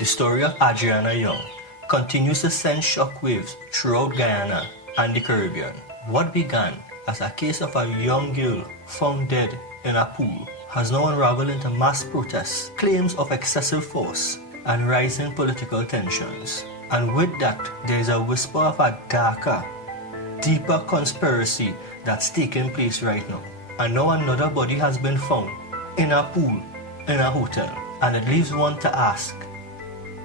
The story of Adrianna Younge continues to send shockwaves throughout Guyana and the Caribbean. What began as a case of a young girl found dead in a pool has now unraveled into mass protests, claims of excessive force, and rising political tensions. And with that, there is a whisper of a darker, deeper conspiracy that's taking place right now. And now another body has been found in a pool, in a hotel. And it leaves one to ask,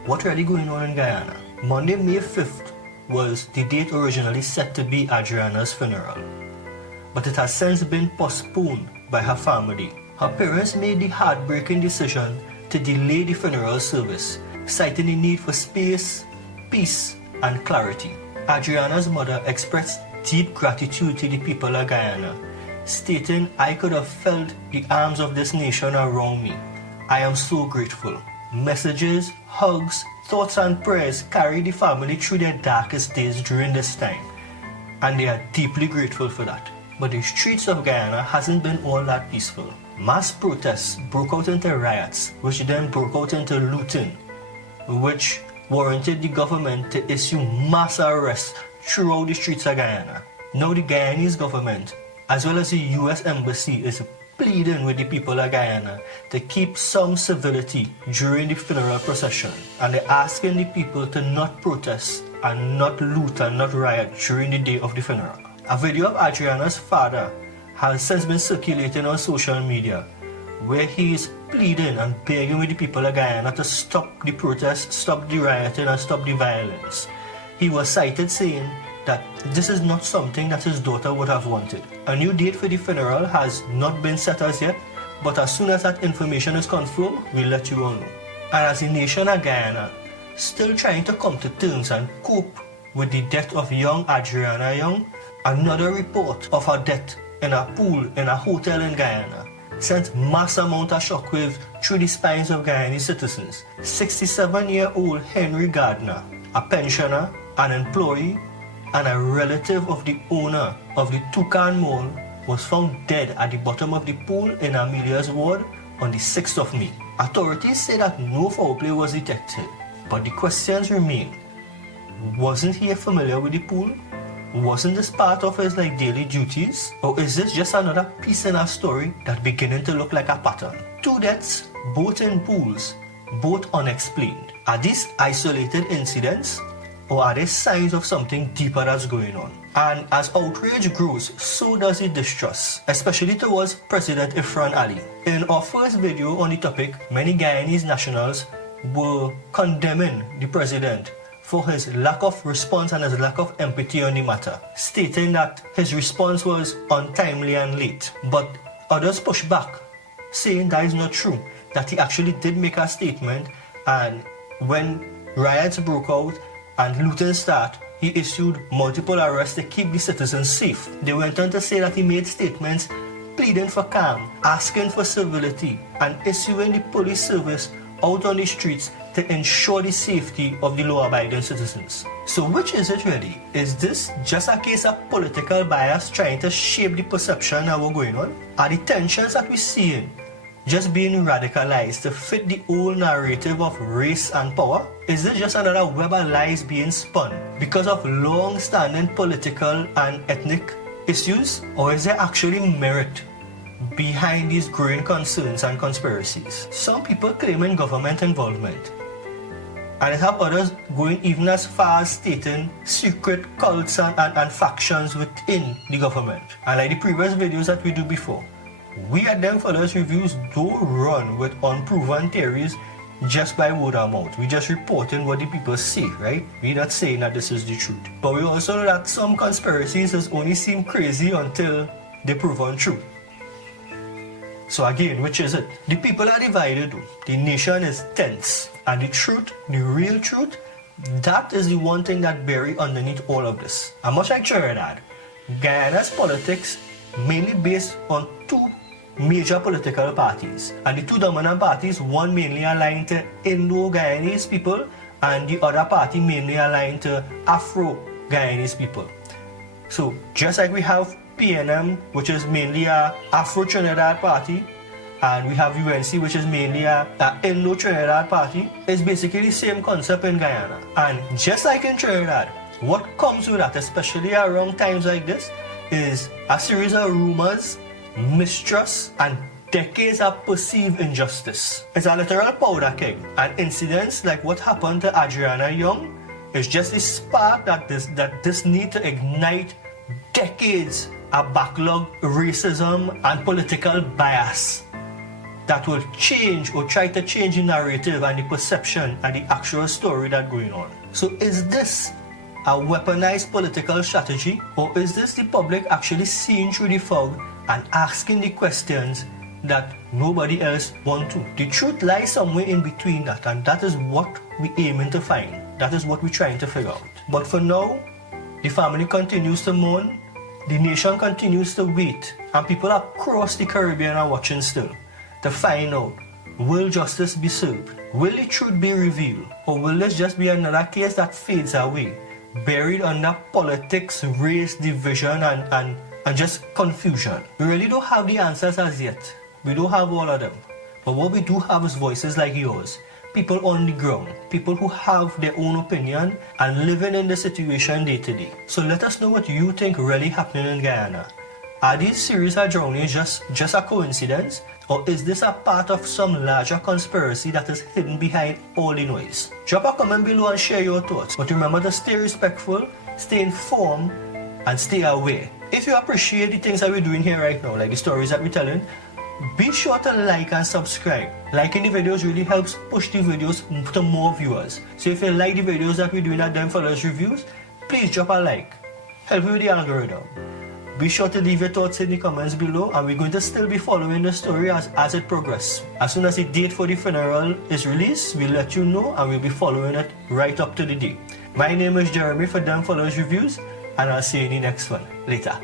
what's really going on in Guyana? Monday, May 5th was the date originally set to be Adrianna's funeral. But it has since been postponed by her family. Her parents made the heartbreaking decision to delay the funeral service, citing the need for space, peace, and clarity. Adrianna's mother expressed deep gratitude to the people of Guyana, stating, "I could have felt the arms of this nation around me. I am so grateful." Messages, hugs, thoughts, and prayers carried the family through their darkest days during this time, and they are deeply grateful for that. But the streets of Guyana hasn't been all that peaceful. Mass protests broke out into riots, which then broke out into looting, which warranted the government to issue mass arrests throughout the streets of Guyana. Now the Guyanese government, as well as the US Embassy, is pleading with the people of Guyana to keep some civility during the funeral procession, and they're asking the people to not protest and not loot and not riot during the day of the funeral. A video of Adrianna's father has since been circulating on social media, where he is pleading and begging with the people of Guyana to stop the protests, stop the rioting, and stop the violence. He was cited saying that this is not something that his daughter would have wanted. A new date for the funeral has not been set as yet, but as soon as that information is confirmed, we'll let you all know. And as the nation of Guyana, still trying to come to terms and cope with the death of young Adrianna Younge, another report of her death in a pool in a hotel in Guyana sent mass amount of shockwaves through the spines of Guyanese citizens. 67-year-old Henry Gardner, a pensioner, an employee, and a relative of the owner of the Toucan Mall, was found dead at the bottom of the pool in Amelia's ward on the 6th of May. Authorities say that no foul play was detected, but the questions remain. Wasn't he familiar with the pool? Wasn't this part of his daily duties? Or is this just another piece in our story that's beginning to look like a pattern? 2 deaths, both in pools, both unexplained. Are these isolated incidents? Or are there signs of something deeper that's going on? And as outrage grows, so does the distrust, especially towards President Ifran Ali. In our first video on the topic, many Guyanese nationals were condemning the president for his lack of response and his lack of empathy on the matter, stating that his response was untimely and late. But others pushed back, saying that is not true, that he actually did make a statement, and when riots broke out and looting started, he issued multiple arrests to keep the citizens safe. They went on to say that he made statements pleading for calm, asking for civility, and issuing the police service out on the streets to ensure the safety of the law-abiding citizens. So which is it really? Is this just a case of political bias trying to shape the perception that we're going on? Are the tensions that we're seeing just being radicalized to fit the old narrative of race and power? Is this just another web of lies being spun because of long-standing political and ethnic issues? Or is there actually merit behind these growing concerns and conspiracies? Some people claiming government involvement, and I have others going even as far as stating secret cults and factions within the government. And like the previous videos that we do before, we at Them Followers Reviews don't run with unproven theories just by word of mouth. We just reporting what the people say, right? We're not saying that this is the truth. But we also know that some conspiracies just only seem crazy until they're proven true. So again, which is it? The people are divided though. The nation is tense. And the truth, the real truth, that is the one thing that buried underneath all of this. And much like Trinidad, Guyana's politics mainly based on 2 major political parties. And the 2 dominant parties, one mainly aligned to Indo-Guyanese people, and the other party mainly aligned to Afro-Guyanese people. So just like we have PNM, which is mainly a Afro-Trinidad party, and we have UNC, which is mainly a Indo-Trinidad party. It's basically the same concept in Guyana. And just like in Trinidad, what comes with that, especially around times like this, is a series of rumors, mistrust, and decades of perceived injustice. It's a literal powder keg, and incidents like what happened to Adrianna Younge is just the spark that this need to ignite decades of backlog racism and political bias that will change or try to change the narrative and the perception and the actual story that's going on. So is this a weaponized political strategy, or is this the public actually seeing through the fog and asking the questions that nobody else want to? The truth lies somewhere in between that, and that is what we're aiming to find. That is what we're trying to figure out. But for now, the family continues to mourn, the nation continues to wait, and people across the Caribbean are watching still to find out, will justice be served? Will the truth be revealed? Or will this just be another case that fades away, buried under politics, race, division, and just confusion? We really don't have the answers as yet. We don't have all of them. But what we do have is voices like yours, people on the ground, people who have their own opinion and living in the situation day to day. So let us know what you think really happening in Guyana. Are these series of drownings just a coincidence? Or is this a part of some larger conspiracy that is hidden behind all the noise? Drop a comment below and share your thoughts. But remember to stay respectful, stay informed, and stay aware. If you appreciate the things that we're doing here right now, like the stories that we're telling, be sure to like and subscribe. Liking the videos really helps push the videos to more viewers. So if you like the videos that we're doing at Them Fellas Reviews, please drop a like. Help with the algorithm. Be sure to leave your thoughts in the comments below, and we're going to still be following the story as it progresses. As soon as the date for the funeral is released, we'll let you know, and we'll be following it right up to the day. My name is Jeremy for Them Fellas Reviews, and I'll see you in the next one. Later.